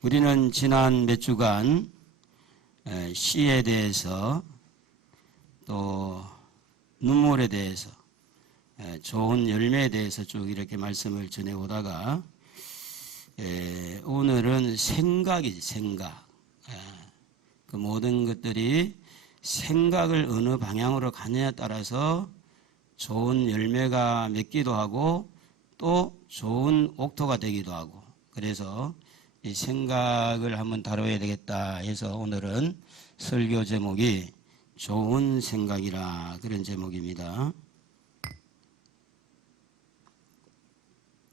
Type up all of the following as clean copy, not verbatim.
우리는 지난 몇 주간 시에 대해서 또 눈물에 대해서 좋은 열매에 대해서 쭉 이렇게 말씀을 전해오다가 오늘은 생각이지, 생각. 그 모든 것들이 생각을 어느 방향으로 가느냐에 따라서 좋은 열매가 맺기도 하고 또 좋은 옥토가 되기도 하고, 그래서 이 생각을 한번 다뤄야 되겠다 해서 오늘은 설교 제목이 좋은 생각이라, 그런 제목입니다.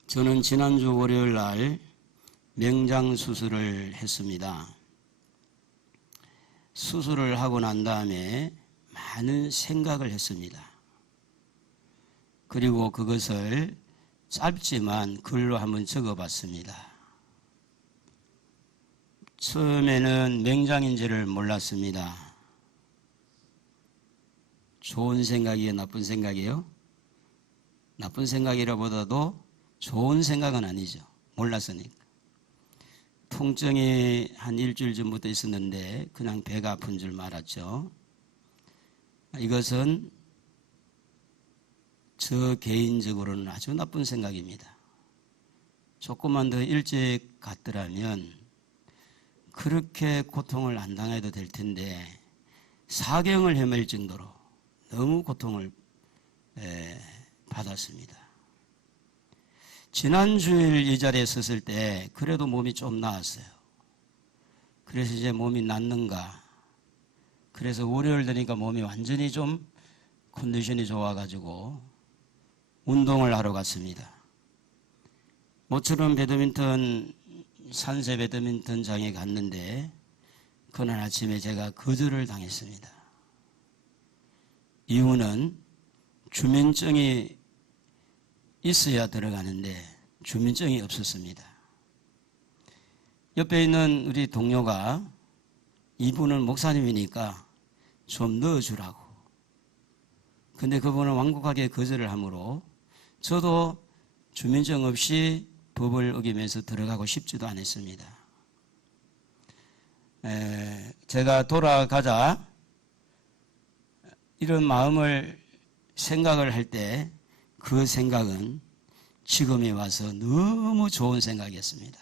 저는 지난주 월요일 날 명장 수술을 했습니다. 수술을 하고 난 다음에 많은 생각을 했습니다. 그리고 그것을 짧지만 글로 한번 적어봤습니다. 처음에는 명장인지를 몰랐습니다. 좋은 생각이에요, 나쁜 생각이에요? 나쁜 생각이라보다도 좋은 생각은 아니죠. 몰랐으니까. 통증이 한 일주일 전부터 있었는데 그냥 배가 아픈 줄 알았죠. 이것은 저 개인적으로는 아주 나쁜 생각입니다. 조금만 더 일찍 갔더라면 그렇게 고통을 안 당해도 될 텐데 사경을 헤맬 정도로 너무 고통을 받았습니다. 지난 주일 이 자리에 섰을 때 그래도 몸이 좀 나았어요. 그래서 이제 몸이 낫는가. 그래서 월요일 되니까 몸이 완전히 좀 컨디션이 좋아가지고 운동을 하러 갔습니다. 모처럼 배드민턴 산세 배드민턴장에 갔는데 그날 아침에 제가 거절을 당했습니다. 이유는 주민증이 있어야 들어가는데 주민증이 없었습니다. 옆에 있는 우리 동료가 이분은 목사님이니까 좀 넣어주라고. 근데 그분은 완곡하게 거절을 하므로 저도 주민증 없이 법을 어기면서 들어가고 싶지도 않았습니다. 제가 돌아가자 이런 마음을 생각을 할 때 그 생각은 지금에 와서 너무 좋은 생각이었습니다.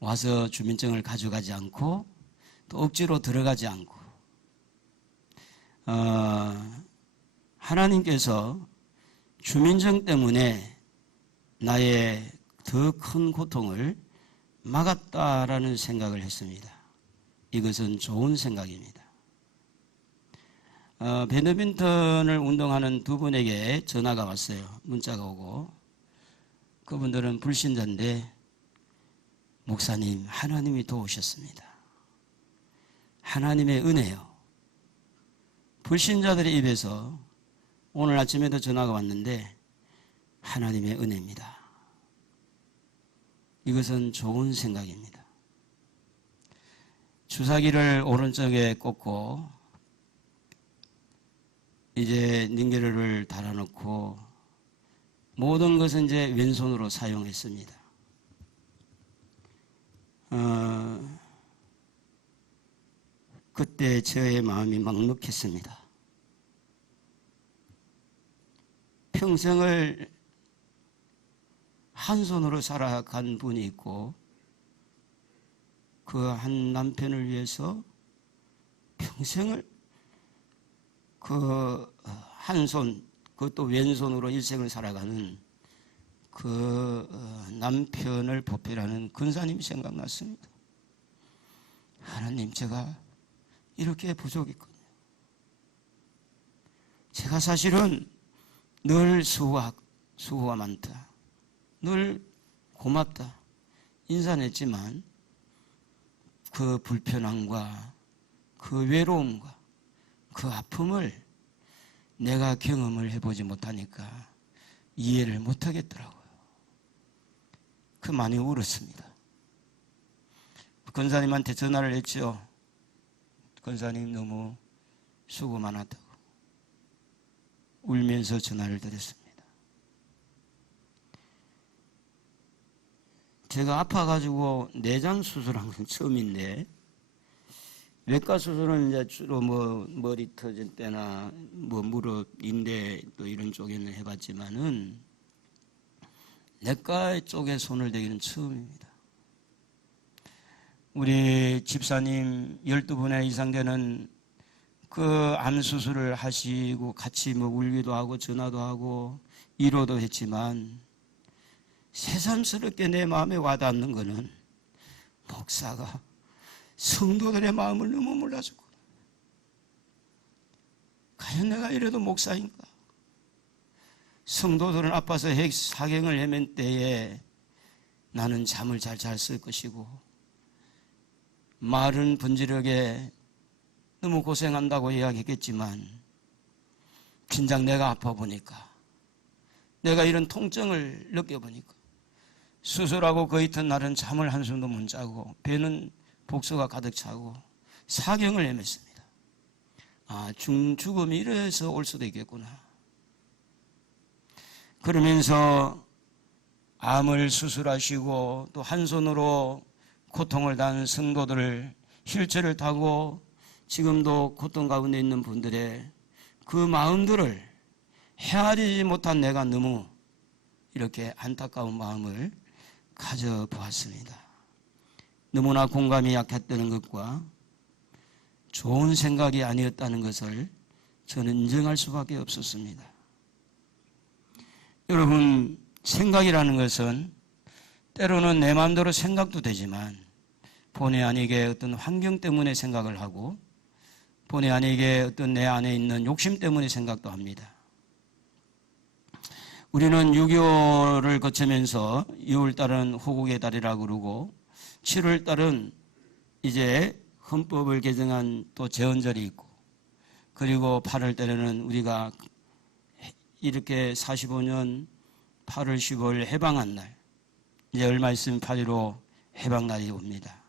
와서 주민증을 가져가지 않고 또 억지로 들어가지 않고 하나님께서 주민증 때문에 나의 더 큰 고통을 막았다라는 생각을 했습니다. 이것은 좋은 생각입니다. 배드민턴을 운동하는 두 분에게 전화가 왔어요. 문자가 오고. 그분들은 불신자인데 목사님, 하나님이 도우셨습니다. 하나님의 은혜요. 불신자들의 입에서 오늘 아침에도 전화가 왔는데 하나님의 은혜입니다. 이것은 좋은 생각입니다. 주사기를 오른쪽에 꽂고 이제 닝게르를 달아놓고 모든 것은 이제 왼손으로 사용했습니다. 그때 저의 마음이 막막했습니다. 평생을 한 손으로 살아간 분이 있고 그 한 남편을 위해서 평생을 그 한 손, 그것도 왼손으로 일생을 살아가는 그 남편을 보필하는 근사님이 생각났습니다. 하나님, 제가 이렇게 부족했거든요. 제가 사실은 늘 수고가 많다. 늘 고맙다. 인사했지만 그 불편함과 그 외로움과 그 아픔을 내가 경험을 해보지 못하니까 이해를 못하겠더라고요. 그 많이 울었습니다. 권사님한테 전화를 했죠. 권사님 너무 수고 많았다고 울면서 전화를 드렸습니다. 제가 아파가지고 내장 수술한 건 처음인데, 외과 수술은 이제 주로 뭐 머리 터질 때나 뭐 무릎, 인대 또 이런 쪽에는 해봤지만은 내과 쪽에 손을 대기는 처음입니다. 우리 집사님 12분에 이상 되는 그 암 수술을 하시고 같이 뭐 울기도 하고 전화도 하고 위로도 했지만, 새삼스럽게 내 마음에 와닿는 것은 목사가 성도들의 마음을 너무 몰라주고, 과연 내가 이래도 목사인가? 성도들은 아파서 사경을 헤맨 때에 나는 잠을 잘 잤을 것이고, 말은 분지르게 너무 고생한다고 이야기했겠지만, 진작 내가 아파 보니까, 내가 이런 통증을 느껴보니까 수술하고 그 이튿날은 잠을 한숨도 못 자고 배는 복수가 가득 차고 사경을 헤맸습니다. 아, 죽음이 이래서 올 수도 있겠구나. 그러면서 암을 수술하시고 또 한 손으로 고통을 당한 성도들을 휠체어를 타고 지금도 고통 가운데 있는 분들의 그 마음들을 헤아리지 못한 내가 너무 이렇게 안타까운 마음을 가져보았습니다. 너무나 공감이 약했다는 것과 좋은 생각이 아니었다는 것을 저는 인정할 수밖에 없었습니다. 여러분, 생각이라는 것은 때로는 내 마음대로 생각도 되지만 본의 아니게 어떤 환경 때문에 생각을 하고 본의 아니게 어떤 내 안에 있는 욕심 때문에 생각도 합니다. 우리는 6.25를 거치면서 6월달은 호국의 달이라고 그러고 7월달은 이제 헌법을 개정한 또 제헌절이 있고, 그리고 8월달에는 우리가 이렇게 45년 8월 15일 해방한 날, 이제 얼마 있으면 8.15 해방날이 옵니다.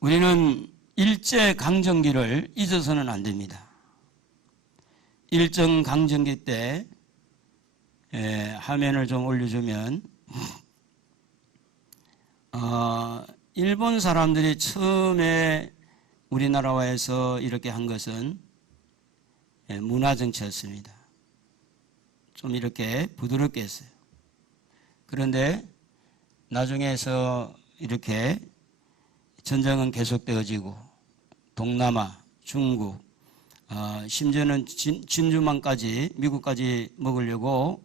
우리는 일제강점기를 잊어서는 안 됩니다. 일제강점기 때 화면을 좀 올려주면 일본 사람들이 처음에 우리나라에서 이렇게 한 것은 문화정치였습니다. 좀 이렇게 부드럽게 했어요. 그런데 나중에서 이렇게 전쟁은 계속되어지고 동남아, 중국, 심지어는 진주만까지 미국까지 먹으려고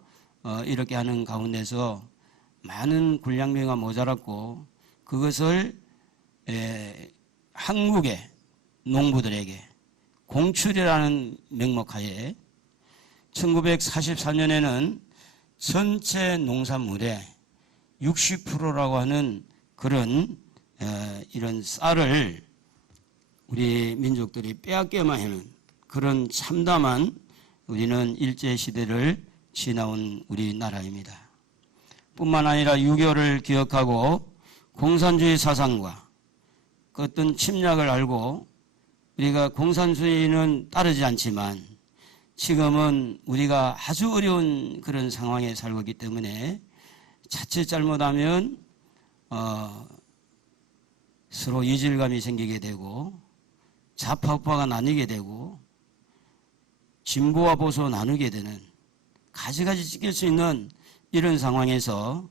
이렇게 하는 가운데서 많은 군량병가 모자랐고, 그것을 한국의 농부들에게 공출이라는 명목하에 1944년에는 전체 농산물의 60%라고 하는 그런 이런 쌀을 우리 민족들이 빼앗겨만 하는 그런 참담한 우리는 일제시대를 지나온 우리나라입니다. 뿐만 아니라 6.25를 기억하고 공산주의 사상과 그 어떤 침략을 알고 우리가 공산주의는 따르지 않지만 지금은 우리가 아주 어려운 그런 상황에 살고 있기 때문에 자칫 잘못하면 서로 이질감이 생기게 되고 좌파우파가 나뉘게 되고 진보와 보수 나누게 되는 가지가지 찢길 수 있는 이런 상황에서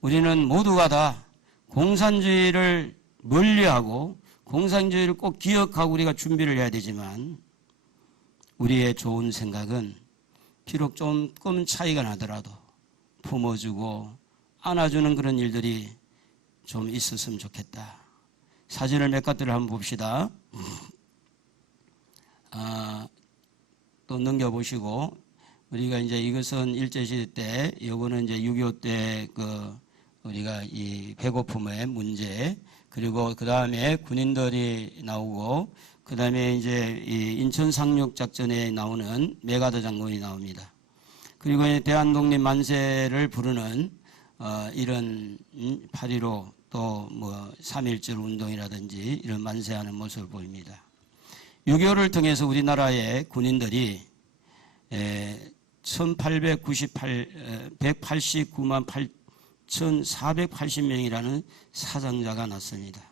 우리는 모두가 다 공산주의를 멀리하고 공산주의를 꼭 기억하고 우리가 준비를 해야 되지만, 우리의 좋은 생각은 비록 조금 차이가 나더라도 품어주고 안아주는 그런 일들이 좀 있었으면 좋겠다. 사진을 몇 가지를 한번 봅시다. 또 넘겨보시고, 우리가 이제 이것은 일제시대 때, 요거는 이제 6.25 때 우리가 이 배고픔의 문제, 그리고 그 다음에 군인들이 나오고, 그 다음에 이제 이 인천 상륙 작전에 나오는 메가더 장군이 나옵니다. 그리고 대한독립 만세를 부르는 이런 8.15 또 뭐 3.1절 운동이라든지 이런 만세하는 모습을 보입니다. 6.25를 통해서 우리나라의 군인들이 189만 1480명이라는 사상자가 났습니다.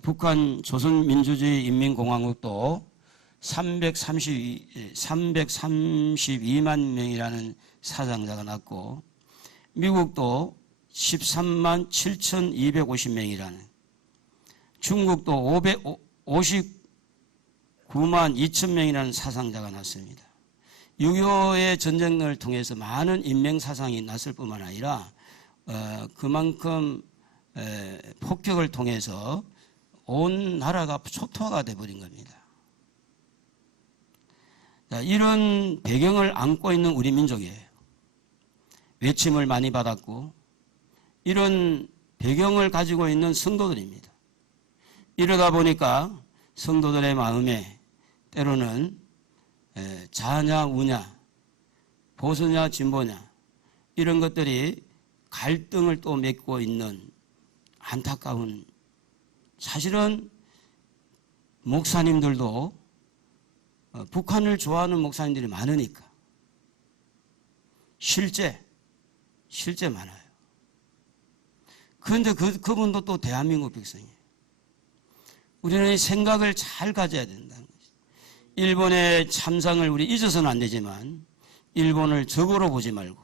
북한 조선민주주의인민공화국도 332만 명이라는 사상자가 났고, 미국도 13만 7,250명이라는, 중국도 59만 2천 명이라는 사상자가 났습니다. 6.25의 전쟁을 통해서 많은 인명사상이 났을 뿐만 아니라 그만큼 폭격을 통해서 온 나라가 초토화가 되어버린 겁니다. 이런 배경을 안고 있는 우리 민족이에요. 외침을 많이 받았고 이런 배경을 가지고 있는 성도들입니다. 이러다 보니까 성도들의 마음에 때로는 자냐 우냐, 보수냐 진보냐, 이런 것들이 갈등을 또 맺고 있는 안타까운, 사실은 목사님들도 북한을 좋아하는 목사님들이 많으니까 실제 많아요. 그런데 그분도 또 대한민국 백성이에요. 우리는 생각을 잘 가져야 된다는 거죠. 일본의 참상을 우리 잊어서는 안 되지만 일본을 적으로 보지 말고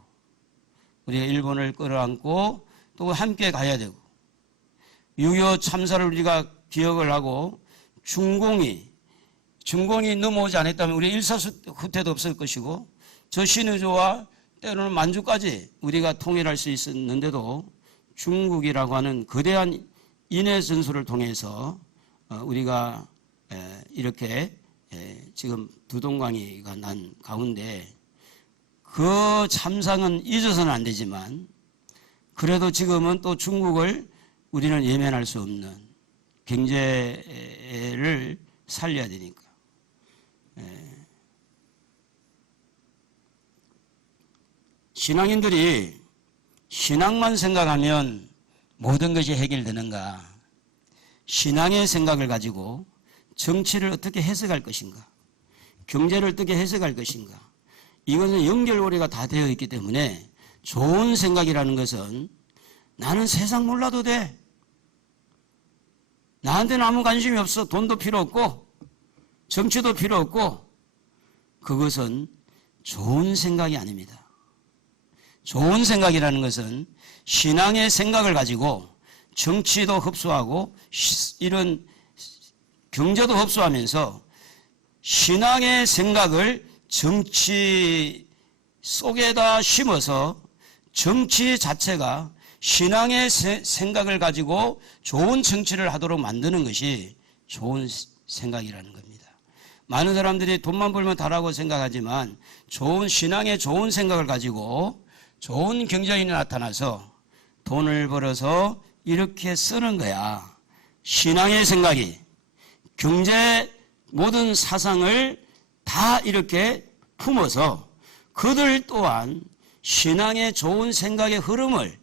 우리가 일본을 끌어안고 또 함께 가야 되고, 6.25 참사를 우리가 기억을 하고 중공이 넘어오지 않았다면 우리 일사후퇴도 없을 것이고, 저 신의조와 때로는 만주까지 우리가 통일할 수 있었는데도 중국이라고 하는 거대한 인해 전술을 통해서 우리가 이렇게 지금 두동강이가 난 가운데, 그 참상은 잊어서는 안 되지만 그래도 지금은 또 중국을 우리는 예면할 수 없는, 경제를 살려야 되니까. 신앙인들이 신앙만 생각하면 모든 것이 해결되는가? 신앙의 생각을 가지고 정치를 어떻게 해석할 것인가? 경제를 어떻게 해석할 것인가? 이것은 연결고리가 다 되어 있기 때문에 좋은 생각이라는 것은 나는 세상 몰라도 돼. 나한테는 아무 관심이 없어. 돈도 필요 없고 정치도 필요 없고, 그것은 좋은 생각이 아닙니다. 좋은 생각이라는 것은 신앙의 생각을 가지고 정치도 흡수하고 이런 경제도 흡수하면서 신앙의 생각을 정치 속에다 심어서 정치 자체가 신앙의 생각을 가지고 좋은 정치를 하도록 만드는 것이 좋은 생각이라는 겁니다. 많은 사람들이 돈만 벌면 다라고 생각하지만 신앙의 좋은 생각을 가지고 좋은 경제인이 나타나서 돈을 벌어서 이렇게 쓰는 거야. 신앙의 생각이 경제 모든 사상을 다 이렇게 품어서 그들 또한 신앙의 좋은 생각의 흐름을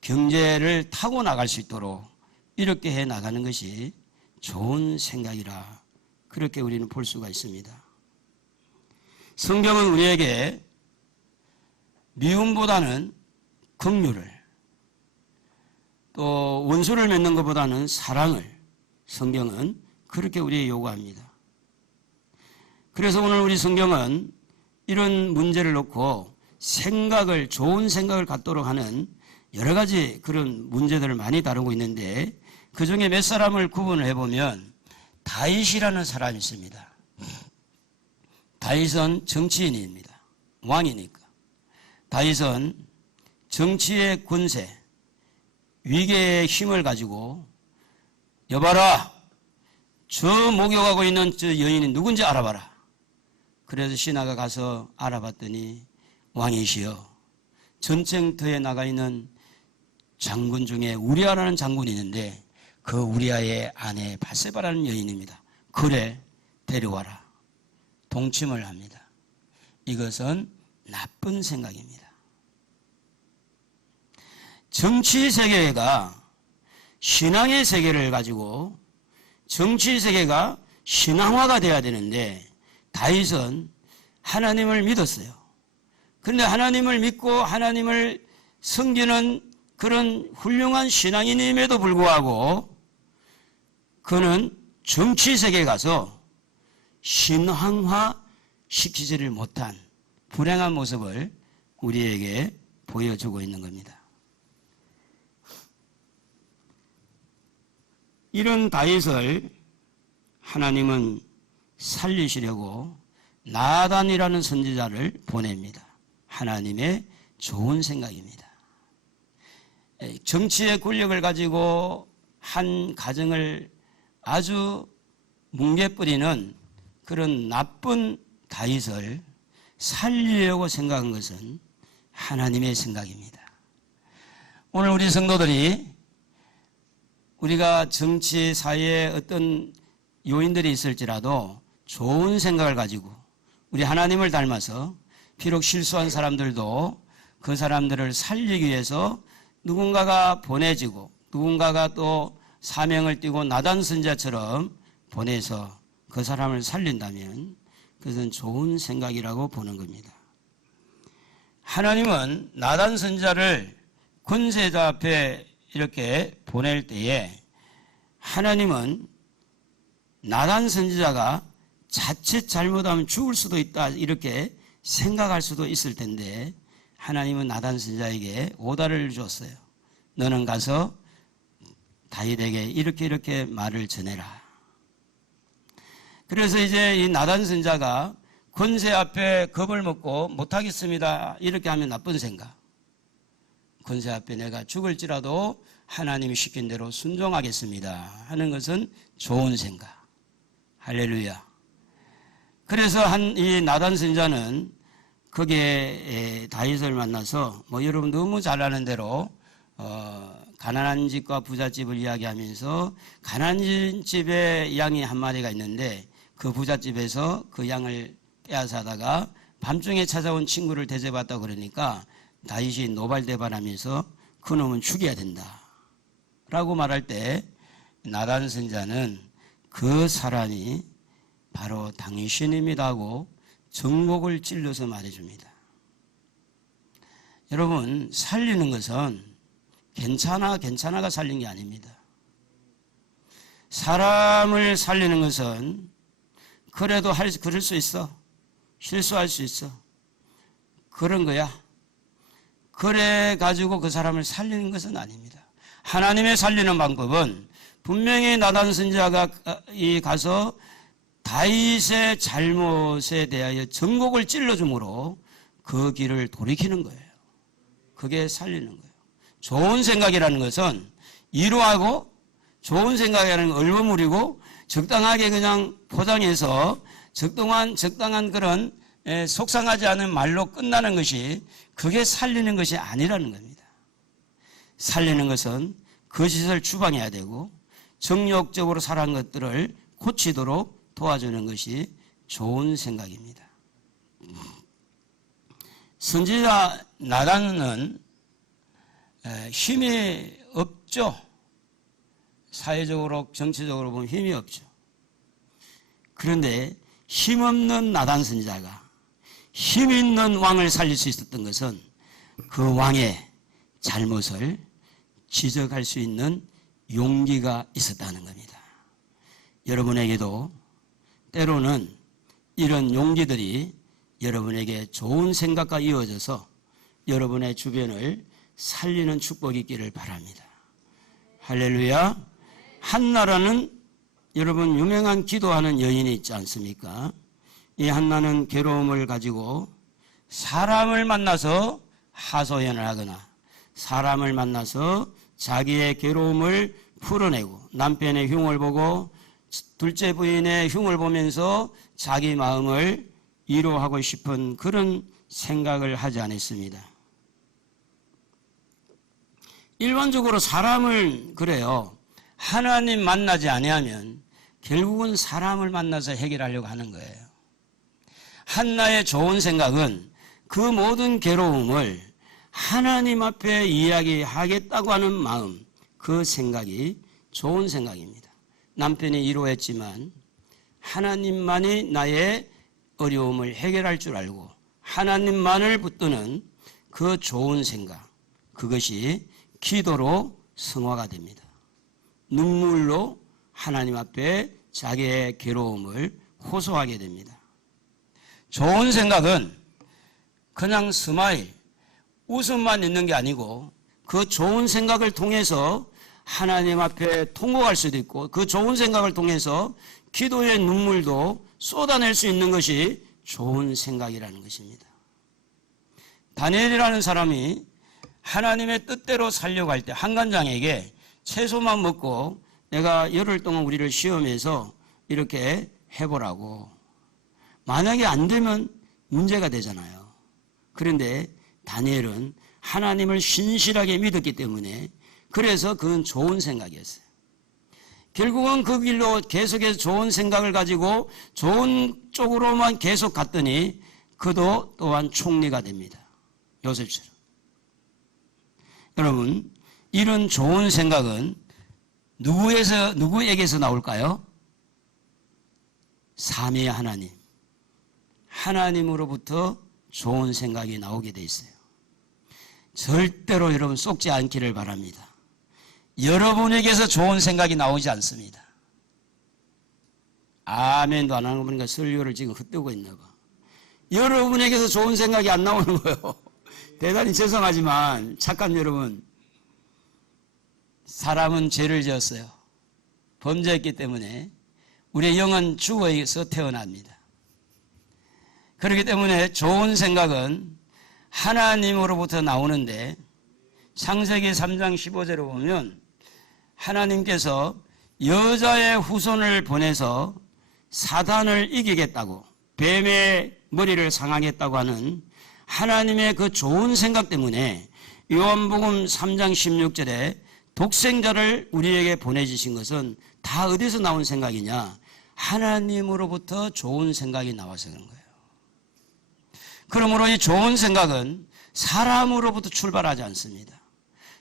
경제를 타고 나갈 수 있도록 이렇게 해 나가는 것이 좋은 생각이라, 그렇게 우리는 볼 수가 있습니다. 성경은 우리에게 미움보다는 긍휼을, 또 원수를 맺는 것보다는 사랑을 성경은 그렇게 우리에게 요구합니다. 그래서 오늘 우리 성경은 이런 문제를 놓고 좋은 생각을 갖도록 하는 여러 가지 그런 문제들을 많이 다루고 있는데, 그 중에 몇 사람을 구분을 해보면 다윗이라는 사람이 있습니다. 다윗은 정치인입니다. 왕이니까. 다윗은 정치의 권세, 위계의 힘을 가지고 여봐라, 저 목욕하고 있는 저 여인이 누군지 알아봐라. 그래서 신하가 가서 알아봤더니 왕이시여, 전쟁터에 나가 있는 장군 중에 우리아라는 장군이 있는데 그 우리아의 아내 바세바라는 여인입니다. 그래, 데려와라. 동침을 합니다. 이것은 나쁜 생각입니다. 정치 세계가 신앙의 세계를 가지고 정치 세계가 신앙화가 돼야 되는데, 다윗은 하나님을 믿었어요. 그런데 하나님을 믿고 하나님을 섬기는 그런 훌륭한 신앙인임에도 불구하고 그는 정치 세계에 가서 신앙화 시키지를 못한 불행한 모습을 우리에게 보여주고 있는 겁니다. 이런 다윗을 하나님은 살리시려고 나단이라는 선지자를 보냅니다. 하나님의 좋은 생각입니다. 정치의 권력을 가지고 한 가정을 아주 뭉개뿌리는 그런 나쁜 다윗을 살리려고 생각한 것은 하나님의 생각입니다. 오늘 우리 성도들이 우리가 정치, 사회에 어떤 요인들이 있을지라도 좋은 생각을 가지고 우리 하나님을 닮아서 비록 실수한 사람들도 그 사람들을 살리기 위해서 누군가가 보내지고 누군가가 또 사명을 띠고 나단 선지자처럼 보내서 그 사람을 살린다면 그것은 좋은 생각이라고 보는 겁니다. 하나님은 나단 선지자를 권세자 앞에 이렇게 보낼 때에 하나님은 나단 선지자가 자칫 잘못하면 죽을 수도 있다 이렇게 생각할 수도 있을 텐데 하나님은 나단 선지자에게 오다를 줬어요. 너는 가서 다윗에게 이렇게 말을 전해라. 그래서 이제 이 나단 선지자가 권세 앞에 겁을 먹고 못하겠습니다 이렇게 하면 나쁜 생각. 권세 앞에 내가 죽을지라도 하나님이 시킨 대로 순종하겠습니다 하는 것은 좋은 생각. 할렐루야. 그래서 이 나단 선지자는 거기에 다윗을 만나서 여러분 너무 잘 아는 대로 가난한 집과 부잣집을 이야기하면서 가난한 집에 양이 한 마리가 있는데 그 부잣집에서 그 양을 빼앗아다가 밤중에 찾아온 친구를 대접받다 그러니까 다윗이 노발대발하면서 그 놈은 죽여야 된다 라고 말할 때 나단 선지자는 그 사람이 바로 당신입니다 하고 정곡을 찔러서 말해줍니다. 여러분 살리는 것은 괜찮아가 살린 게 아닙니다. 사람을 살리는 것은 그래도 그럴 수 있어. 실수할 수 있어. 그런 거야. 그래 가지고 그 사람을 살리는 것은 아닙니다. 하나님의 살리는 방법은 분명히 나단 선지자가 가서 다윗의 잘못에 대하여 정곡을 찔러줌으로 그 길을 돌이키는 거예요. 그게 살리는 거예요. 좋은 생각이라는 것은 이루하고 좋은 생각이라는 건 얼버무리고 적당하게 그냥 포장해서 적당한 그런 속상하지 않은 말로 끝나는 것이 그게 살리는 것이 아니라는 겁니다. 살리는 것은 거짓을 추방해야 되고 정욕적으로 살아간 것들을 고치도록 도와주는 것이 좋은 생각입니다. 선지자 나단은 힘이 없죠. 사회적으로 정치적으로 보면 힘이 없죠. 그런데 힘없는 나단 선지자가 힘 있는 왕을 살릴 수 있었던 것은 그 왕의 잘못을 지적할 수 있는 용기가 있었다는 겁니다. 여러분에게도 때로는 이런 용기들이 여러분에게 좋은 생각과 이어져서 여러분의 주변을 살리는 축복이 있기를 바랍니다. 할렐루야. 한나라는 여러분 유명한 기도하는 여인이 있지 않습니까? 이 한나는 괴로움을 가지고 사람을 만나서 하소연을 하거나 사람을 만나서 자기의 괴로움을 풀어내고 남편의 흉을 보고 둘째 부인의 흉을 보면서 자기 마음을 위로하고 싶은 그런 생각을 하지 않았습니다. 일반적으로 사람을 그래요. 하나님 만나지 아니하면 결국은 사람을 만나서 해결하려고 하는 거예요. 한나의 좋은 생각은 그 모든 괴로움을 하나님 앞에 이야기하겠다고 하는 마음, 그 생각이 좋은 생각입니다. 남편이 위로했지만 하나님만이 나의 어려움을 해결할 줄 알고 하나님만을 붙드는 그 좋은 생각, 그것이 기도로 성화가 됩니다. 눈물로 하나님 앞에 자기의 괴로움을 호소하게 됩니다. 좋은 생각은 그냥 스마일, 웃음만 있는 게 아니고 그 좋은 생각을 통해서 하나님 앞에 통곡할 수도 있고 그 좋은 생각을 통해서 기도의 눈물도 쏟아낼 수 있는 것이 좋은 생각이라는 것입니다. 다니엘이라는 사람이 하나님의 뜻대로 살려고 할 때 한관장에게 채소만 먹고 내가 열흘 동안 우리를 시험해서 이렇게 해보라고. 만약에 안 되면 문제가 되잖아요. 그런데 다니엘은 하나님을 신실하게 믿었기 때문에 그래서 그건 좋은 생각이었어요. 결국은 그 길로 계속해서 좋은 생각을 가지고 좋은 쪽으로만 계속 갔더니 그도 또한 총리가 됩니다. 요셉처럼. 여러분, 이런 좋은 생각은 누구에게서 나올까요? 삼위의 하나님. 하나님으로부터 좋은 생각이 나오게 돼 있어요. 절대로 여러분 속지 않기를 바랍니다. 여러분에게서 좋은 생각이 나오지 않습니다. 아멘도 안 하는 거 보니까 설교를 지금 헛되고 있나 봐. 여러분에게서 좋은 생각이 안 나오는 거예요. 대단히 죄송하지만 착한 여러분, 사람은 죄를 지었어요. 범죄했기 때문에 우리의 영은 죽어서 태어납니다. 그렇기 때문에 좋은 생각은 하나님으로부터 나오는데 창세기 3장 15절에 보면 하나님께서 여자의 후손을 보내서 사단을 이기겠다고 뱀의 머리를 상하겠다고 하는 하나님의 그 좋은 생각 때문에 요한복음 3장 16절에 독생자를 우리에게 보내주신 것은 다 어디서 나온 생각이냐? 하나님으로부터 좋은 생각이 나와서 그런 거예요. 그러므로 이 좋은 생각은 사람으로부터 출발하지 않습니다.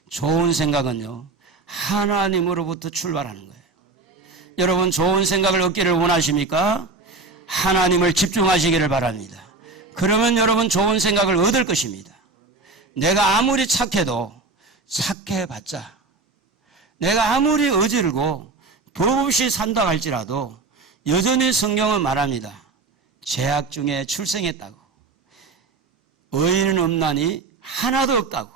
좋은 생각은요, 하나님으로부터 출발하는 거예요. 여러분, 좋은 생각을 얻기를 원하십니까? 하나님을 집중하시기를 바랍니다. 그러면 여러분 좋은 생각을 얻을 것입니다. 내가 아무리 착해도 착해봤자, 내가 아무리 어질고 법 없이 산다 할지라도 여전히 성경은 말합니다. 죄악 중에 출생했다고. 의인은 없나니 하나도 없다고.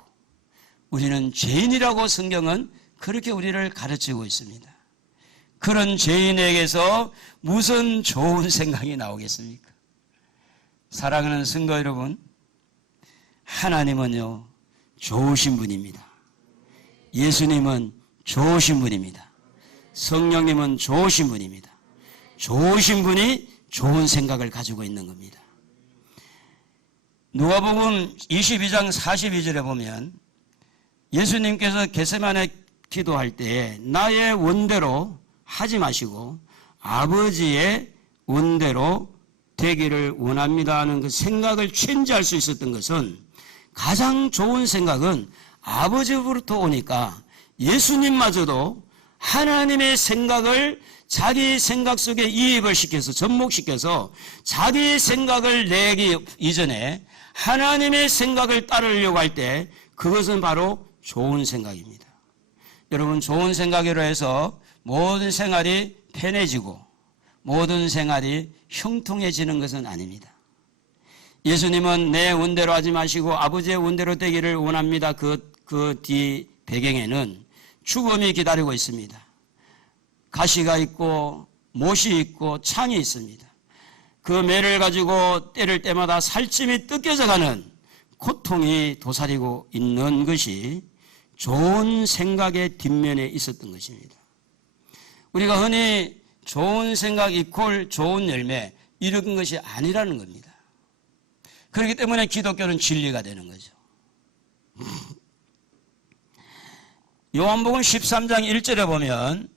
우리는 죄인이라고 성경은 그렇게 우리를 가르치고 있습니다. 그런 죄인에게서 무슨 좋은 생각이 나오겠습니까? 사랑하는 성도 여러분, 하나님은요, 좋으신 분입니다. 예수님은 좋으신 분입니다. 성령님은 좋으신 분입니다. 좋으신 분이 좋은 생각을 가지고 있는 겁니다. 누가복음 22장 42절에 보면 예수님께서 겟세마네 기도할 때 나의 원대로 하지 마시고 아버지의 원대로 되기를 원합니다 하는 그 생각을 체인지할 수 있었던 것은 가장 좋은 생각은 아버지로부터 오니까 예수님마저도 하나님의 생각을 자기 생각 속에 이입을 시켜서 접목시켜서 자기의 생각을 내기 이전에 하나님의 생각을 따르려고 할 때 그것은 바로 좋은 생각입니다. 여러분, 좋은 생각으로 해서 모든 생활이 편해지고 모든 생활이 형통해지는 것은 아닙니다. 예수님은 내 원대로 하지 마시고 아버지의 원대로 되기를 원합니다. 그 뒤 배경에는 죽음이 기다리고 있습니다. 가시가 있고 못이 있고 창이 있습니다. 그 매를 가지고 때릴 때마다 살찜이 뜯겨져 가는 고통이 도사리고 있는 것이 좋은 생각의 뒷면에 있었던 것입니다. 우리가 흔히 좋은 생각 이퀄 좋은 열매 이런 것이 아니라는 겁니다. 그렇기 때문에 기독교는 진리가 되는 거죠. 요한복음 13장 1절에 보면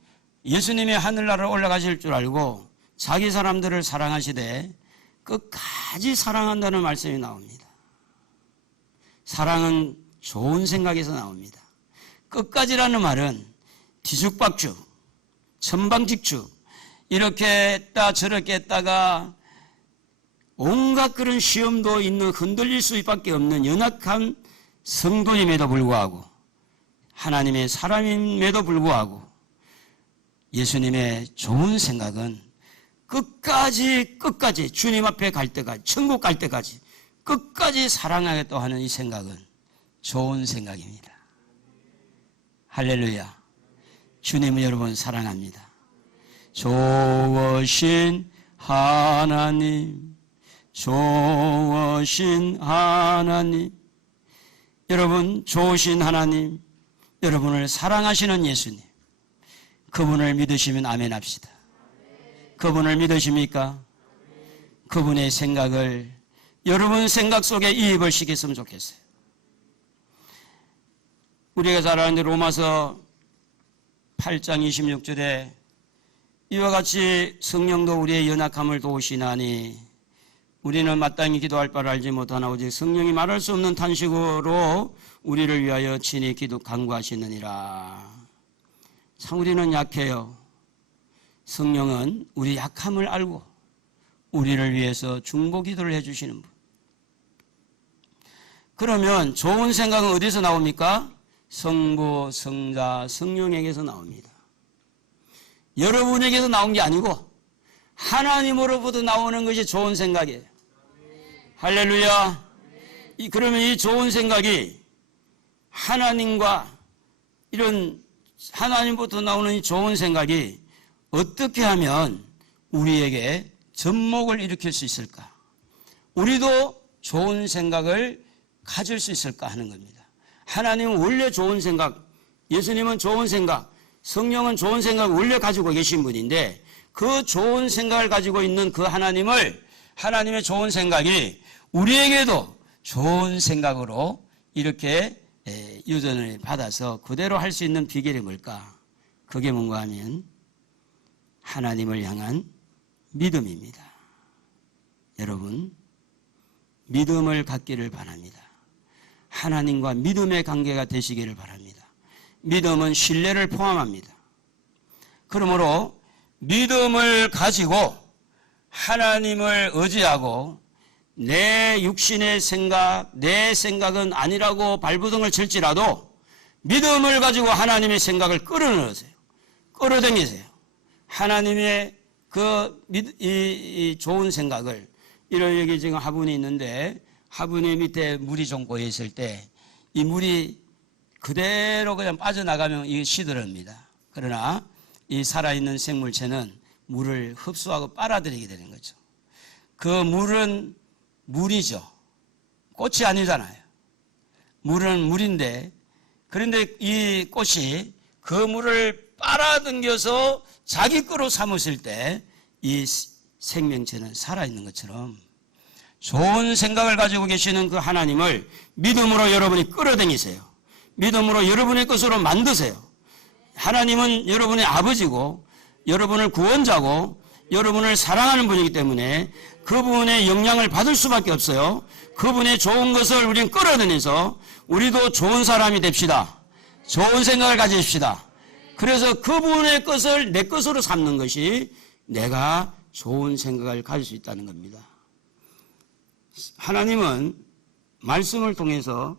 예수님이 하늘나라로 올라가실 줄 알고 자기 사람들을 사랑하시되 끝까지 사랑한다는 말씀이 나옵니다. 사랑은 좋은 생각에서 나옵니다. 끝까지라는 말은 뒤죽박죽, 천방직축 이렇게 했다 저렇게 했다가 온갖 그런 시험도 있는 흔들릴 수밖에 없는 연약한 성도임에도 불구하고 하나님의 사람임에도 불구하고 예수님의 좋은 생각은 끝까지 주님 앞에 갈 때까지, 천국 갈 때까지 끝까지 사랑하겠다고 하는 이 생각은 좋은 생각입니다. 할렐루야. 주님은 여러분 사랑합니다. 좋으신 하나님, 좋으신 하나님, 여러분 좋으신 하나님, 여러분을 사랑하시는 예수님, 그분을 믿으시면 아멘 합시다. 그분을 믿으십니까? 그분의 생각을 여러분 생각 속에 이입을 시켰으면 좋겠어요. 우리가 잘 아는 로마서 8장 26절에 이와 같이 성령도 우리의 연약함을 도우시나니 우리는 마땅히 기도할 바를 알지 못하나 오직 성령이 말할 수 없는 탄식으로 우리를 위하여 친히 간구하시느니라. 참 우리는 약해요. 성령은 우리 약함을 알고 우리를 위해서 중보 기도를 해주시는 분. 그러면 좋은 생각은 어디서 나옵니까? 성부, 성자, 성령에게서 나옵니다. 여러분에게서 나온 게 아니고 하나님으로부터 나오는 것이 좋은 생각이에요. 할렐루야. 그러면 이 좋은 생각이 하나님과 이런 하나님부터 나오는 이 좋은 생각이 어떻게 하면 우리에게 접목을 일으킬 수 있을까? 우리도 좋은 생각을 가질 수 있을까 하는 겁니다. 하나님은 원래 좋은 생각, 예수님은 좋은 생각, 성령은 좋은 생각을 원래 가지고 계신 분인데 그 좋은 생각을 가지고 있는 그 하나님의 좋은 생각이 우리에게도 좋은 생각으로 이렇게 유전을 받아서 그대로 할 수 있는 비결이 뭘까? 그게 뭔가 하면 하나님을 향한 믿음입니다. 여러분, 믿음을 갖기를 바랍니다. 하나님과 믿음의 관계가 되시기를 바랍니다. 믿음은 신뢰를 포함합니다. 그러므로 믿음을 가지고 하나님을 의지하고 내 육신의 생각, 내 생각은 아니라고 발부둥을 칠지라도 믿음을 가지고 하나님의 생각을 끌어넣으세요. 끌어당기세요. 하나님의 이 좋은 생각을, 이런 여기 지금 화분이 있는데 화분의 밑에 물이 좀 고여 있을 때 이 물이 그대로 그냥 빠져나가면 이게 시들합니다. 그러나 이 살아있는 생물체는 물을 흡수하고 빨아들이게 되는 거죠. 그 물은 물이죠. 꽃이 아니잖아요. 물은 물인데, 그런데 이 꽃이 그 물을 빨아당겨서 자기 거로 삼으실 때 이 생명체는 살아있는 것처럼 좋은 생각을 가지고 계시는 그 하나님을 믿음으로 여러분이 끌어당기세요. 믿음으로 여러분의 것으로 만드세요. 하나님은 여러분의 아버지고 여러분을 구원자고 여러분을 사랑하는 분이기 때문에 그분의 영향을 받을 수밖에 없어요. 그분의 좋은 것을 우리는 끌어내서 우리도 좋은 사람이 됩시다. 좋은 생각을 가지십시다. 그래서 그분의 것을 내 것으로 삼는 것이 내가 좋은 생각을 가질 수 있다는 겁니다. 하나님은 말씀을 통해서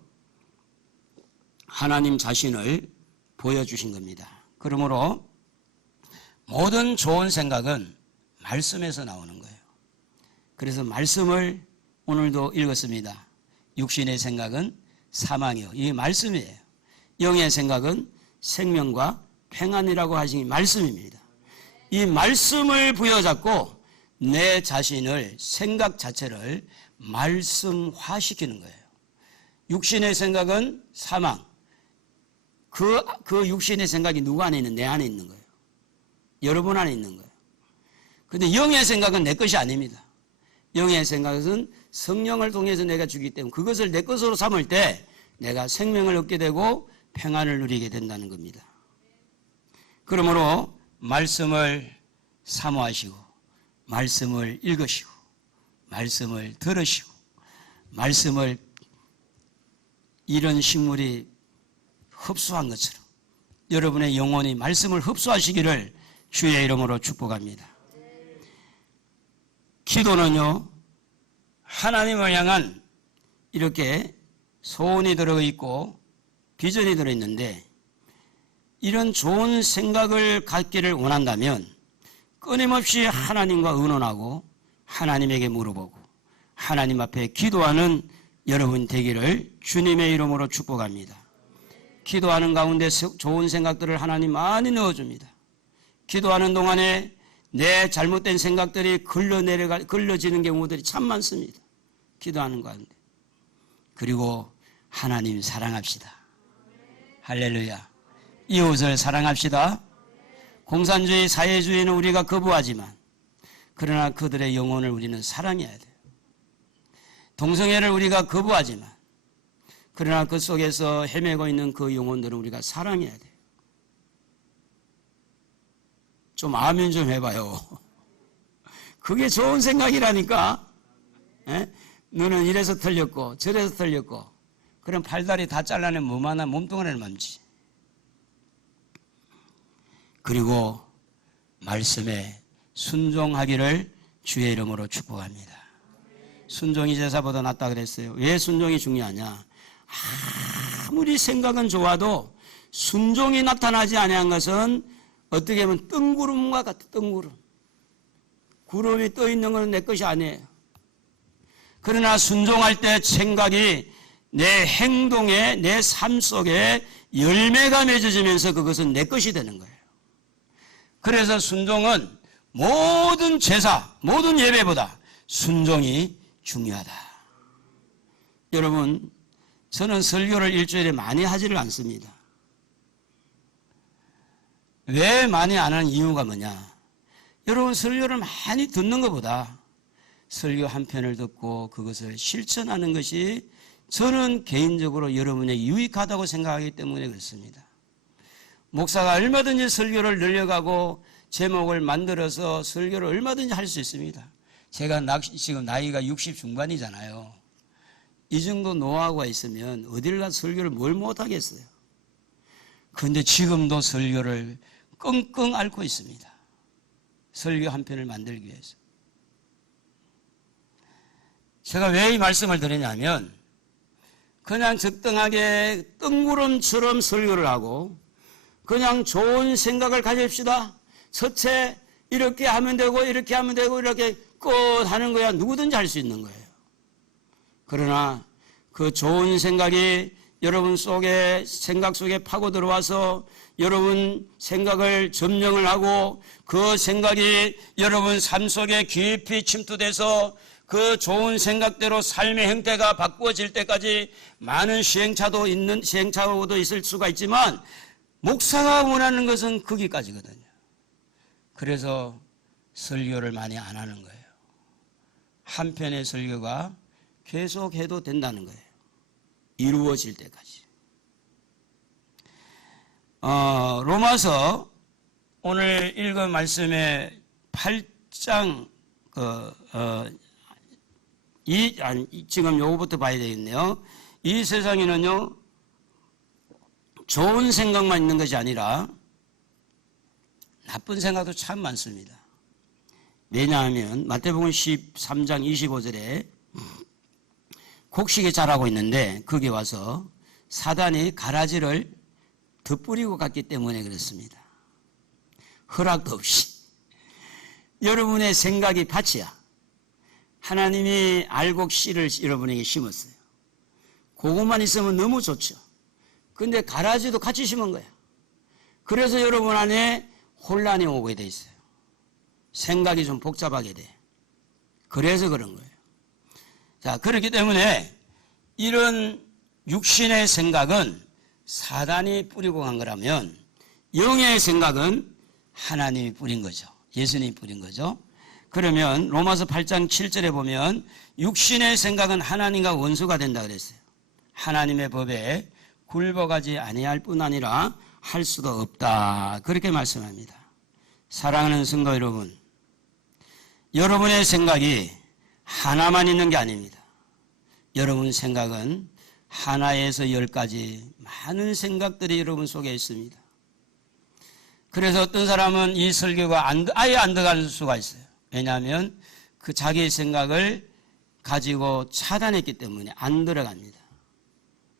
하나님 자신을 보여주신 겁니다. 그러므로 모든 좋은 생각은 말씀에서 나오는 거예요. 그래서 말씀을 오늘도 읽었습니다. 육신의 생각은 사망이요. 이게 말씀이에요. 영의 생각은 생명과 평안이라고 하신 말씀입니다. 이 말씀을 부여잡고 내 자신을, 생각 자체를 말씀화시키는 거예요. 육신의 생각은 사망. 그 육신의 생각이 누구 안에 있는? 내 안에 있는 거예요. 여러분 안에 있는 거예요. 그런데 영의 생각은 내 것이 아닙니다. 영의 생각은 성령을 통해서 내가 주기 때문에 그것을 내 것으로 삼을 때 내가 생명을 얻게 되고 평안을 누리게 된다는 겁니다. 그러므로 말씀을 사모하시고 말씀을 읽으시고 말씀을 들으시고 말씀을 이런 식물이 흡수한 것처럼 여러분의 영혼이 말씀을 흡수하시기를 주의 이름으로 축복합니다. 기도는요, 하나님을 향한 이렇게 소원이 들어있고 비전이 들어있는데 이런 좋은 생각을 갖기를 원한다면 끊임없이 하나님과 의논하고 하나님에게 물어보고 하나님 앞에 기도하는 여러분 되기를 주님의 이름으로 축복합니다. 기도하는 가운데 좋은 생각들을 하나님 많이 넣어줍니다. 기도하는 동안에 내 잘못된 생각들이 걸러지는 경우들이 참 많습니다. 기도하는 가운데. 그리고 하나님 사랑합시다. 할렐루야. 이웃을 사랑합시다. 공산주의, 사회주의는 우리가 거부하지만 그러나 그들의 영혼을 우리는 사랑해야 돼요. 동성애를 우리가 거부하지만 그러나 그 속에서 헤매고 있는 그 영혼들을 우리가 사랑해야 돼요. 좀 아멘 좀 해봐요. 그게 좋은 생각이라니까. 에? 너는 이래서 틀렸고 저래서 틀렸고 그럼 팔다리 다 잘라낸 뭐만한 몸뚱아리를 만지. 그리고 말씀에 순종하기를 주의 이름으로 축복합니다. 순종이 제사보다 낫다 그랬어요. 왜 순종이 중요하냐? 아무리 생각은 좋아도 순종이 나타나지 아니한 것은 어떻게 보면 뜬구름과 같아. 뜬구름. 구름이 떠 있는 것은 내 것이 아니에요. 그러나 순종할 때 생각이 내 행동에 내 삶 속에 열매가 맺어지면서 그것은 내 것이 되는 거예요. 그래서 순종은 모든 제사, 모든 예배보다 순종이 중요하다. 여러분, 저는 설교를 일주일에 많이 하지를 않습니다. 왜 많이 안 하는 이유가 뭐냐? 여러분, 설교를 많이 듣는 것보다 설교 한 편을 듣고 그것을 실천하는 것이 저는 개인적으로 여러분에게 유익하다고 생각하기 때문에 그렇습니다. 목사가 얼마든지 설교를 늘려가고 제목을 만들어서 설교를 얼마든지 할 수 있습니다. 제가 지금 나이가 60 중반이잖아요. 이 정도 노하우가 있으면 어딜 가서 설교를 뭘 못하겠어요. 그런데 지금도 설교를 끙끙 앓고 있습니다. 설교 한 편을 만들기 위해서. 제가 왜 이 말씀을 드리냐면 그냥 적당하게 뜬구름처럼 설교를 하고 그냥 좋은 생각을 가집시다. 첫째 이렇게 하면 되고 이렇게 하면 되고 이렇게 끝 하는 거야 누구든지 할 수 있는 거예요. 그러나 그 좋은 생각이 여러분 속에 생각 속에 파고 들어와서 여러분 생각을 점령을 하고 그 생각이 여러분 삶 속에 깊이 침투돼서 그 좋은 생각대로 삶의 형태가 바꾸어질 때까지 많은 시행착오도 있을 수가 있지만 목사가 원하는 것은 거기까지거든요. 그래서 설교를 많이 안 하는 거예요. 한 편의 설교가 계속 해도 된다는 거예요. 이루어질 때까지. 로마서 오늘 읽은 말씀의 8장 지금 요거부터 봐야 되겠네요. 이 세상에는요 좋은 생각만 있는 것이 아니라 나쁜 생각도 참 많습니다. 왜냐하면 마태복음 13장 25절에 곡식이 자라고 있는데 거기 와서 사단이 가라지를 덧뿌리고 갔기 때문에 그렇습니다. 허락도 없이 여러분의 생각이 밭이야. 하나님이 알곡 씨를 여러분에게 심었어요. 그것만 있으면 너무 좋죠. 근데 가라지도 같이 심은 거야. 그래서 여러분 안에 혼란이 오게 돼 있어요. 생각이 좀 복잡하게 돼. 그래서 그런 거예요. 자, 그렇기 때문에 이런 육신의 생각은 사단이 뿌리고 간 거라면 영의 생각은 하나님이 뿌린 거죠. 예수님이 뿌린 거죠. 그러면 로마서 8장 7절에 보면 육신의 생각은 하나님과 원수가 된다 그랬어요. 하나님의 법에 굴복하지 아니할 뿐 아니라 할 수도 없다. 그렇게 말씀합니다. 사랑하는 성도 여러분, 여러분의 생각이 하나만 있는 게 아닙니다. 여러분 생각은 하나에서 10가지 많은 생각들이 여러분 속에 있습니다. 그래서 어떤 사람은 이 설교가 아예 안 들어갈 수가 있어요. 왜냐하면 그 자기의 생각을 가지고 차단했기 때문에 안 들어갑니다.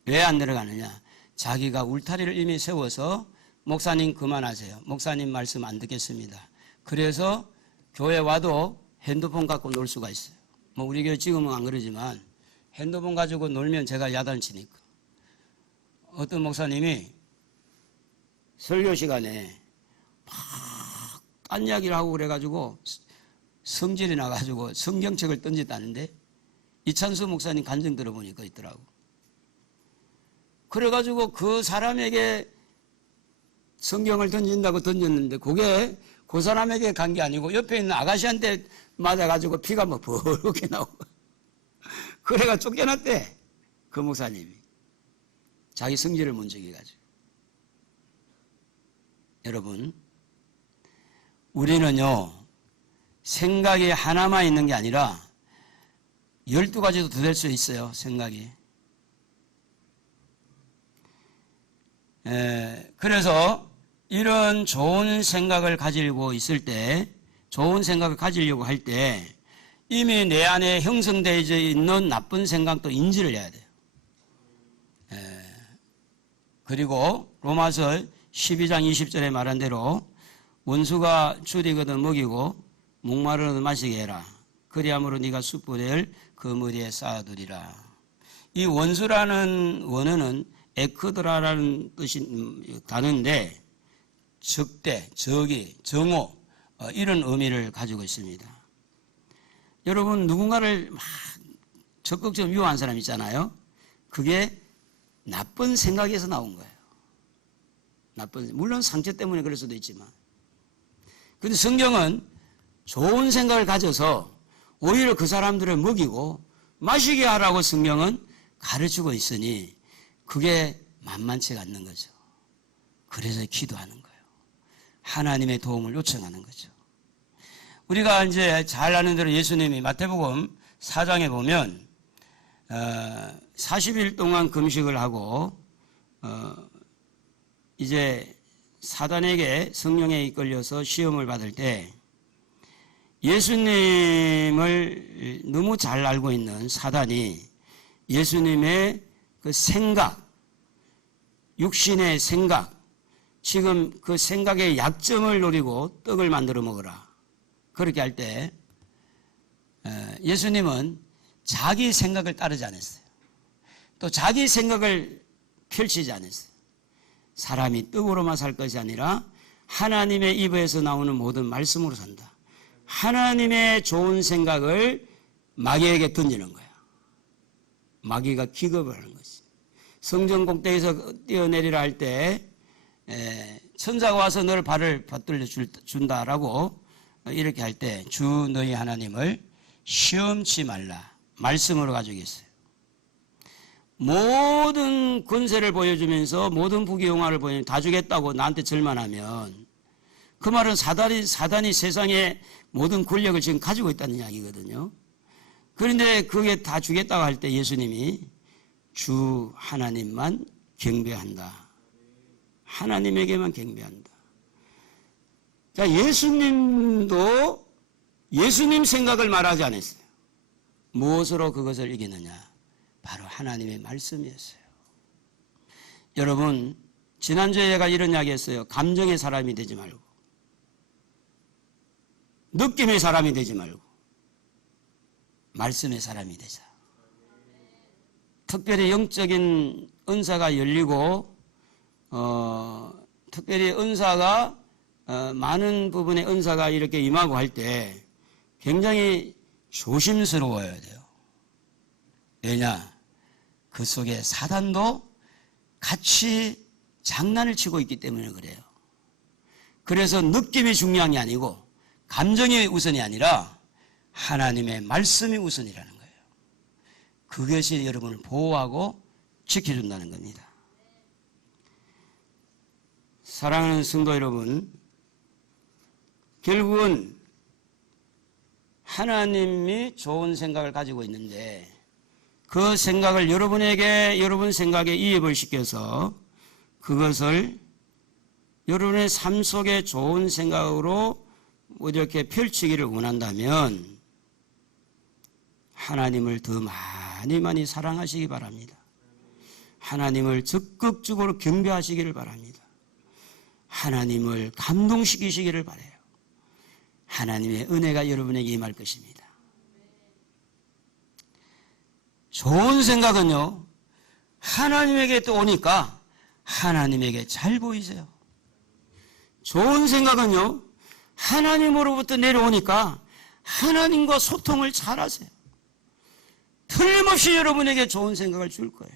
왜 안 들어가느냐? 자기가 울타리를 이미 세워서 목사님 그만하세요. 목사님 말씀 안 듣겠습니다. 그래서 교회 와도 핸드폰 갖고 놀 수가 있어요. 뭐 우리 교회 지금은 안 그러지만 핸드폰 가지고 놀면 제가 야단치니까. 어떤 목사님이 설교 시간에 막 딴 이야기를 하고 그래가지고 성질이 나가지고 성경책을 던졌다는데 이찬수 목사님 간증 들어보니까 있더라고. 그래가지고 그 사람에게 성경을 던진다고 던졌는데 그게 그 사람에게 간 게 아니고 옆에 있는 아가씨한테 맞아가지고 피가 막 버럭게 나오고 그래가 쫓겨났대. 그 목사님이 자기 성질을 못 죽여가지고. 여러분, 우리는요 생각이 하나만 있는 게 아니라 12가지도 더 될 수 있어요. 생각이. 그래서 이런 좋은 생각을 가지고 있을 때, 좋은 생각을 가지려고 할 때 이미 내 안에 형성되어 있는 나쁜 생각도 인지를 해야 돼요. 그리고 로마서 12장 20절에 말한 대로 원수가 줄이거든 먹이고 목마르거든 마시게 해라. 그리함으로 네가 숯불을 그 머리에 쌓아두리라. 이 원수라는 원어는 에크드라라는 뜻인 단어인데 적대, 적이, 정오 이런 의미를 가지고 있습니다. 여러분 누군가를 막 적극적으로 미워하는 사람 있잖아요. 그게 나쁜 생각에서 나온 거예요. 물론 상처 때문에 그럴 수도 있지만. 그런데 성경은 좋은 생각을 가져서 오히려 그 사람들을 먹이고 마시게 하라고 성경은 가르치고 있으니 그게 만만치가 않는 거죠. 그래서 기도하는 거예요. 하나님의 도움을 요청하는 거죠. 우리가 이제 잘 아는 대로 예수님이 마태복음 4장에 보면 40일 동안 금식을 하고 이제 사단에게 성령에 이끌려서 시험을 받을 때 예수님을 너무 잘 알고 있는 사단이 예수님의 그 생각, 육신의 생각, 지금 그 생각의 약점을 노리고 떡을 만들어 먹어라. 그렇게 할 때 예수님은 자기 생각을 따르지 않았어요. 또 자기 생각을 펼치지 않았어요. 사람이 떡으로만 살 것이 아니라 하나님의 입에서 나오는 모든 말씀으로 산다. 하나님의 좋은 생각을 마귀에게 던지는 거야. 마귀가 기겁을 하는 거지. 성전 꼭대기에서 뛰어내리라 할 때 천사가 와서 너를 발을 받들려 준다라고 이렇게 할 때 주 너희 하나님을 시험치 말라. 말씀으로 가지고 있어요. 모든 권세를 보여주면서 모든 부귀영화를 보여주면서 다 주겠다고 나한테 절만하면 그 말은 사단이 세상의 모든 권력을 지금 가지고 있다는 이야기거든요. 그런데 그게 다 주겠다고 할 때 예수님이 주 하나님만 경배한다. 하나님에게만 경배한다. 자, 예수님도 예수님 생각을 말하지 않았어요. 무엇으로 그것을 이기느냐? 바로 하나님의 말씀이었어요. 여러분, 지난주에 제가 이런 이야기 했어요. 감정의 사람이 되지 말고, 느낌의 사람이 되지 말고, 말씀의 사람이 되자. 특별히 영적인 은사가 열리고, 특별히 은사가, 많은 부분의 은사가 이렇게 임하고 할 때 굉장히 조심스러워야 돼요. 왜냐? 그 속에 사단도 같이 장난을 치고 있기 때문에 그래요. 그래서 느낌이 중요한 게 아니고 감정이 우선이 아니라 하나님의 말씀이 우선이라는 거예요. 그것이 여러분을 보호하고 지켜준다는 겁니다. 사랑하는 성도 여러분, 결국은 하나님이 좋은 생각을 가지고 있는데 그 생각을 여러분 생각에 이입을 시켜서 그것을 여러분의 삶 속에 좋은 생각으로 이렇게 펼치기를 원한다면 하나님을 더 많이 사랑하시기 바랍니다. 하나님을 적극적으로 경배하시기를 바랍니다. 하나님을 감동시키시기를 바라요. 하나님의 은혜가 여러분에게 임할 것입니다. 좋은 생각은요, 하나님에게 또 오니까 하나님에게 잘 보이세요. 좋은 생각은요, 하나님으로부터 내려오니까 하나님과 소통을 잘 하세요. 틀림없이 여러분에게 좋은 생각을 줄 거예요.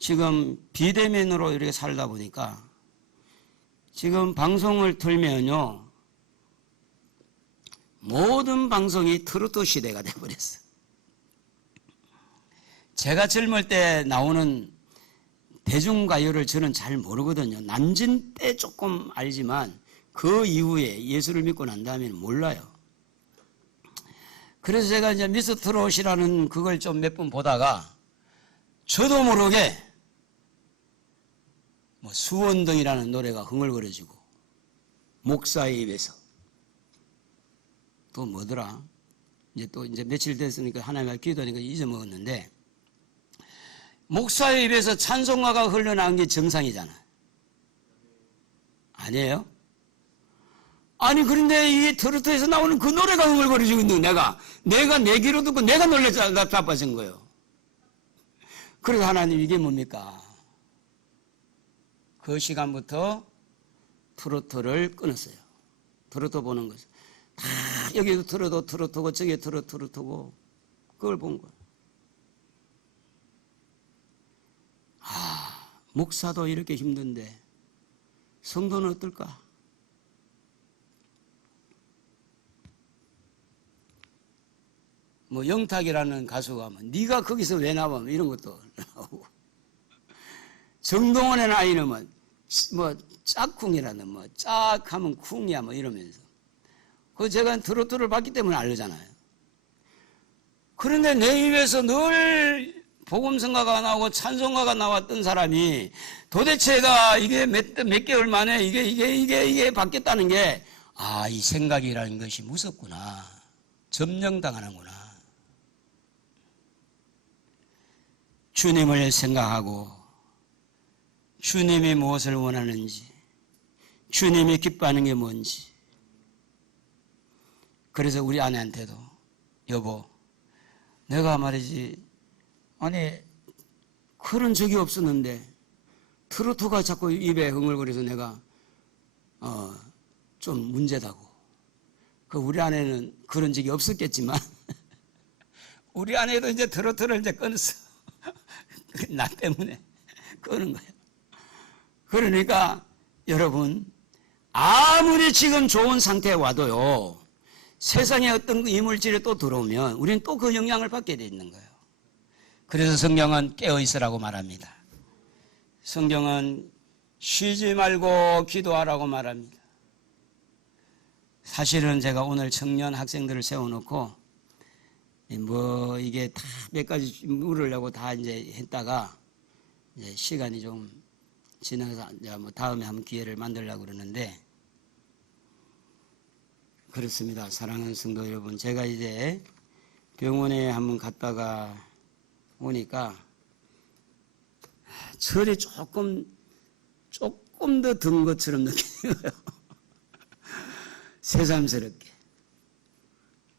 지금 비대면으로 이렇게 살다 보니까 지금 방송을 틀면요, 모든 방송이 트로트 시대가 돼버렸어요. 제가 젊을 때 나오는 대중가요를 저는 잘 모르거든요. 남진 때 조금 알지만 그 이후에 예수를 믿고 난 다음에는 몰라요. 그래서 제가 이제 미스터 트롯이라는 그걸 좀 몇 번 보다가 저도 모르게 뭐 수원동이라는 노래가 흥얼거려지고 목사의 입에서 또 뭐더라, 이제 며칠 됐으니까 하나님과 기도하니까 잊어먹었는데, 목사의 입에서 찬송가가 흘러나온 게 정상이잖아. 아니에요? 아니, 그런데 이 트로트에서 나오는 그 노래가 흥얼거려지고 있는 내가 내 귀로 듣고 내가 놀라서 자빠진 거예요. 그래서 하나님, 이게 뭡니까? 그 시간부터 트로트를 끊었어요. 트로트 보는 것을. 다 여기도 트로트고 저기 트로트고 그걸 본 거예요. 아, 목사도 이렇게 힘든데 성도는 어떨까? 뭐 영탁이라는 가수가 뭐 네가 거기서 왜 나와? 뭐 이런 것도 나오고, 정동원의 나이는 뭐 짝쿵이라는 뭐 짝하면 쿵이야 뭐 이러면서, 그 제가 트로트를 봤기 때문에 알잖아요. 그런데 내 입에서 늘 복음성가가 나오고 찬송가가 나왔던 사람이 도대체가 이게 몇 개월 만에 이게 바뀌었다는 게, 아, 이 생각이라는 것이 무섭구나. 점령당하는구나. 주님을 생각하고 주님이 무엇을 원하는지, 주님이 기뻐하는 게 뭔지. 그래서 우리 아내한테도, 여보, 내가 말이지, 아니, 그런 적이 없었는데 트로트가 자꾸 입에 흥얼거려서 내가 좀 문제다고. 그 우리 아내는 그런 적이 없었겠지만 우리 아내도 이제 트로트를 이제 끊었어. 나 때문에 끊은 거예요. 그러니까 여러분, 아무리 지금 좋은 상태에 와도요, 세상에 어떤 이물질이 또 들어오면 우리는 또 그 영향을 받게 돼 있는 거예요. 그래서 성경은 깨어 있으라고 말합니다. 성경은 쉬지 말고 기도하라고 말합니다. 사실은 제가 오늘 청년 학생들을 세워놓고 뭐 이게 다 몇 가지 물으려고 다 이제 했다가 이제 시간이 좀 지나서 뭐 다음에 한번 기회를 만들려고 그러는데, 그렇습니다. 사랑하는 성도 여러분, 제가 이제 병원에 한번 갔다가 오니까 철이 조금 더 든 것처럼 느껴요. 새삼스럽게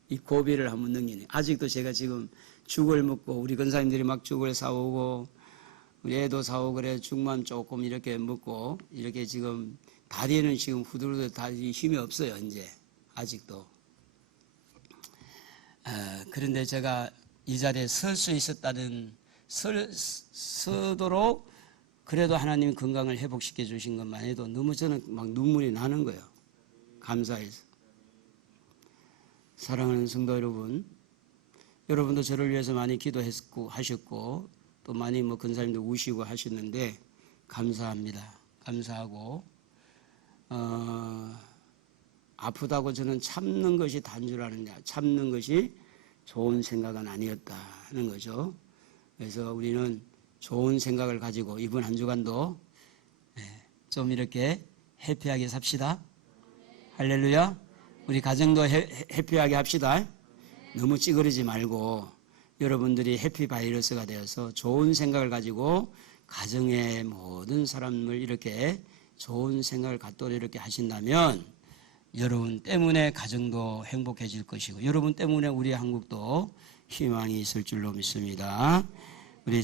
이 고비를 한번 넘기네. 아직도 제가 지금 죽을 먹고, 우리 권사님들이 막 죽을 사오고 우리 애도 사오고 그래, 죽만 조금 이렇게 먹고 이렇게 지금 다리는 지금 후들후들 다리 힘이 없어요. 이제 아직도. 그런데 제가 이 자리에 설 수 있었다는, 서도록 그래도 하나님 건강을 회복시켜 주신 것만 해도 너무 저는 막 눈물이 나는 거예요. 감사해서. 사랑하는 성도 여러분, 여러분도 저를 위해서 많이 기도했고 하셨고 또 많이 뭐 권사님도 우시고 하셨는데 감사합니다. 감사하고 아프다고 저는 참는 것이 단 줄 아는데 참는 것이 좋은 생각은 아니었다는 거죠. 그래서 우리는 좋은 생각을 가지고 이번 한 주간도 좀 이렇게 해피하게 삽시다. 할렐루야. 우리 가정도 해피하게 합시다. 너무 찌그러지 말고 여러분들이 해피 바이러스가 되어서 좋은 생각을 가지고 가정의 모든 사람을 이렇게 좋은 생각을 갖도록 이렇게 하신다면 여러분 때문에 가정도 행복해질 것이고 여러분 때문에 우리 한국도 희망이 있을 줄로 믿습니다. 우리